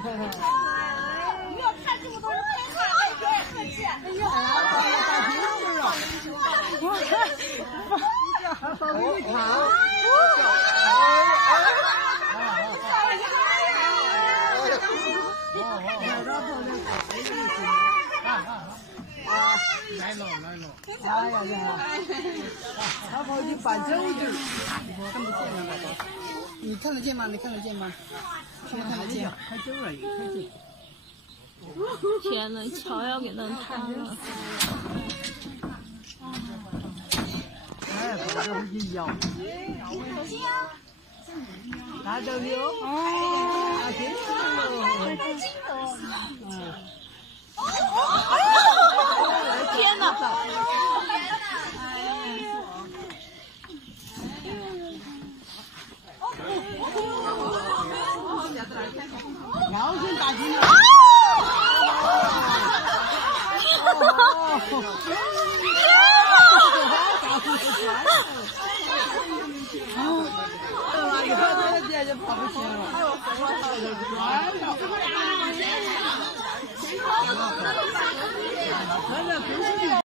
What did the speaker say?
你要看这么多人拍他，别客气。哎呀，少给你看。来了。哎呀，他跑去搬走去，看不见了，你看得见吗？现在看得见？开走了，开走。天呐，桥要给弄塌了。哎，把这回去摇。小心啊！看到没有？哦，真天哪！要紧大金的。你看这个店就跑不起了。哎呀！